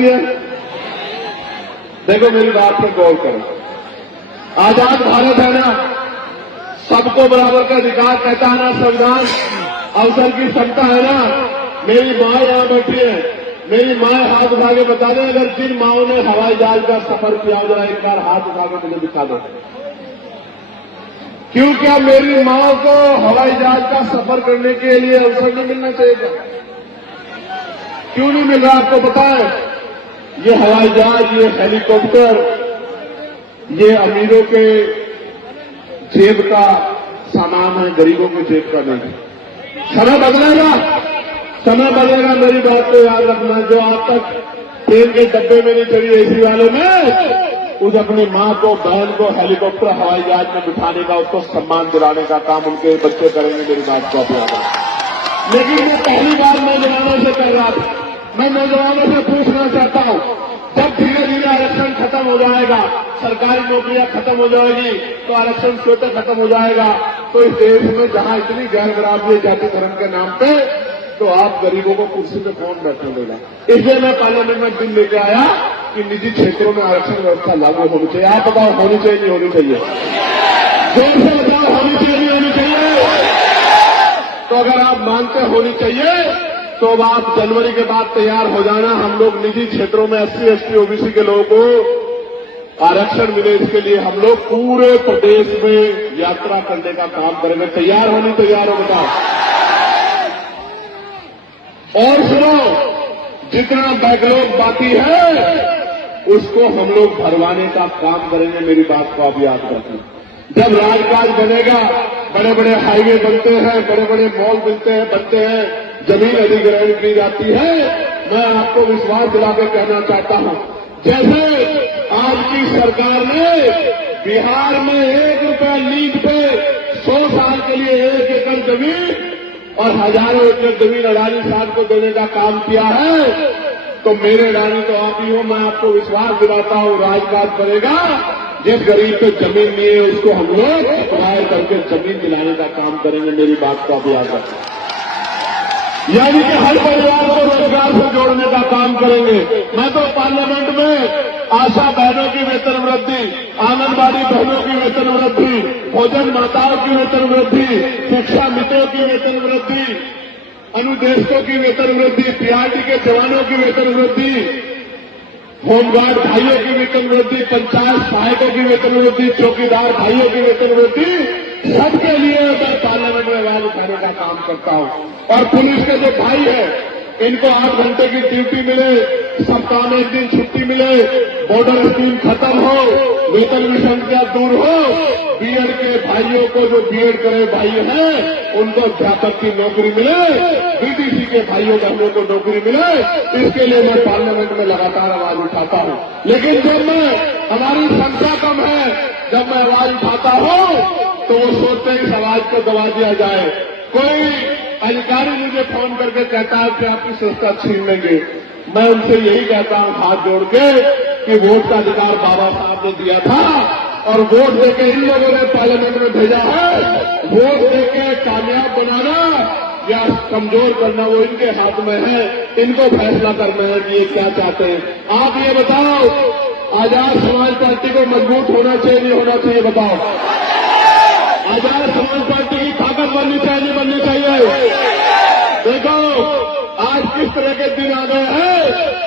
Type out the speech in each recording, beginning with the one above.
सकती है? देखो मेरी बात पर गौर करो। आजाद भारत है ना, सबको बराबर का अधिकार कहता है ना संविधान, अवसर की क्षमता है ना। मेरी माँ यहां बैठी है, मेरी माँ हाथ उठा के बता दें अगर जिन माओं ने हवाई जहाज का सफर किया हो, जरा एक बार हाथ उठा के मुझे दिखा दो। क्यों क्या मेरी माँ को हवाई जहाज का सफर करने के लिए अवसर नहीं मिलना चाहिए था? क्यों नहीं मिल रहा? आपको पता है ये हवाई जहाज, ये हेलीकॉप्टर, ये अमीरों के जेब का सामान है, गरीबों के जेब का नहीं। समय बदलेगा, समय बदलेगा। मेरी बात को याद रखना। जो आज तक ट्रेन के डब्बे में नहीं चढ़ी एसी वाले में, उस अपनी माँ को, बहन को हेलीकॉप्टर हवाई जहाज में बिठाने का, उसको सम्मान दिलाने का काम उनके बच्चे करेंगे। मेरी बात को याद रखना। लेकिन मैं पहली बार नौजवानों से कर रहा था, मैं नौजवानों से पूछना चाहता हूं, जब धीरे धीरे आरक्षण खत्म हो जाएगा, सरकारी नौकरियां खत्म हो जाएगी, तो आरक्षण स्वतः खत्म हो जाएगा, तो इस देश में जहां इतनी गैर बराबरी जाति धर्म के नाम पे, तो आप गरीबों को कुर्सी पे कौन बैठने देगा? इसलिए मैं पार्लियामेंट में बिल लेके आया कि निजी क्षेत्रों में आरक्षण व्यवस्था लागू होनी चाहिए। आप बताओ, होनी चाहिए नहीं होनी चाहिए? जोर से बताओ, होनी चाहिए नहीं होनी चाहिए? तो अगर आप मानते होनी चाहिए तो अब आप जनवरी के बाद तैयार हो जाना। हम लोग निजी क्षेत्रों में SC, ST, OBC के लोगों को आरक्षण मिले, इसके लिए हम लोग पूरे प्रदेश में यात्रा करने का काम करेंगे। तैयार होनी, तैयार हो बताओ। और सुनो, जितना बैकलॉग बाकी है उसको हम लोग भरवाने का काम करेंगे। मेरी बात को आप याद रखें। जब राजकाज बनेगा, बड़े बड़े हाईवे बनते हैं, बड़े बड़े मॉल बनते हैं, जमीन अधिग्रहण की जाती है, मैं आपको विश्वास दिला के कहना चाहता हूं, जैसे आज की सरकार ने बिहार में 1 रुपया लीज पे 100 साल के लिए 1 एकड़ जमीन और हजारों एकड़ जमीन अडानी साहब को देने का काम किया है, तो मेरे अडानी तो आप ही हो। मैं आपको विश्वास दिलाता हूं, राजकाज बनेगा, जिस गरीब पे जमीन नहीं है उसको हम लोग अप्लाई करके जमीन दिलाने का काम करेंगे। मेरी बात को आप याद रखें। यानी कि हर परिवार को रोजगार से जोड़ने का काम करेंगे। मैं तो पार्लियामेंट में आशा बहनों की वेतन वृद्धि, आंगनबाड़ी बहनों की वेतन वृद्धि, भोजन माताओं की वेतन वृद्धि, शिक्षा मित्रों की वेतन वृद्धि, अनुदेशकों की वेतन वृद्धि, PRT के जवानों की वेतन वृद्धि, होमगार्ड भाइयों की वेतन वृद्धि, पंचायत सहायकों की वेतन वृद्धि, चौकीदार भाइयों की वेतन वृद्धि, सबके लिए मैं पार्लियामेंट में आवाज उठाने का काम करता हूं। और पुलिस के जो भाई है, इनको 8 घंटे की ड्यूटी मिले, सप्ताह में 1 दिन छुट्टी मिले, बॉर्डर स्कीम खत्म हो, वेतन विसंख्या दूर हो, बीएड के भाइयों को जो बीएड करे भाई हैं उनको अध्यापक की नौकरी मिले, BDC के भाइयों बहनों को नौकरी मिले, इसके लिए मैं पार्लियामेंट में लगातार आवाज उठाता हूं। लेकिन जब हमारी संख्या कम है, जब मैं आवाज उठाता हूं तो वो सोचते हैं इस आवाज को दबा दिया जाए। कोई अधिकारी मुझे फोन करके कहता है कि आपकी संस्था छीन लेंगे। मैं उनसे यही कहता हूं हाथ जोड़ के कि वोट का अधिकार बाबा साहब ने दिया था और वोट देके इन लोगों ने पार्लियामेंट में भेजा है। वोट देके कामयाब बनाना या कमजोर करना वो इनके हाथ में है। इनको फैसला करना है कि ये क्या चाहते हैं। आप ये बताओ, आजाद समाज पार्टी को मजबूत होना चाहिए नहीं होना चाहिए? बताओ। आजाद समाज पार्टी की ताकत बननी चाहिए नहीं बननी चाहिए? देखो आज किस तरह के दिन आ गए हैं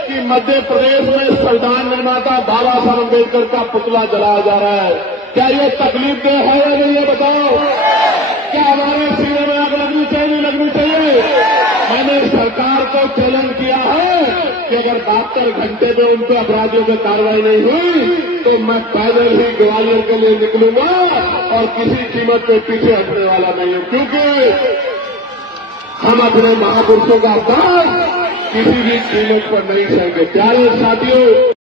कि मध्य प्रदेश में संविधान निर्माता बाबा साहब अम्बेडकर का पुतला जलाया जा रहा है। क्या ये तकलीफ दे है या नहीं, ये बताओ। क्या हमारे सीने में आग लगनी चाहिए नहीं लगनी चाहिए? मैंने सरकार को चैलेंज किया है कि अगर 72 घंटे में उन पर अपराधियों पर कार्रवाई नहीं हुई तो मैं पैदल ही ग्वालियर के लिए निकलूंगा और किसी कीमत पे पीछे हटने वाला नहीं हूं, क्योंकि हम अपने महापुरुषों का अपमान किसी भी कीमत पर नहीं सहेंगे। प्यारे साथियों,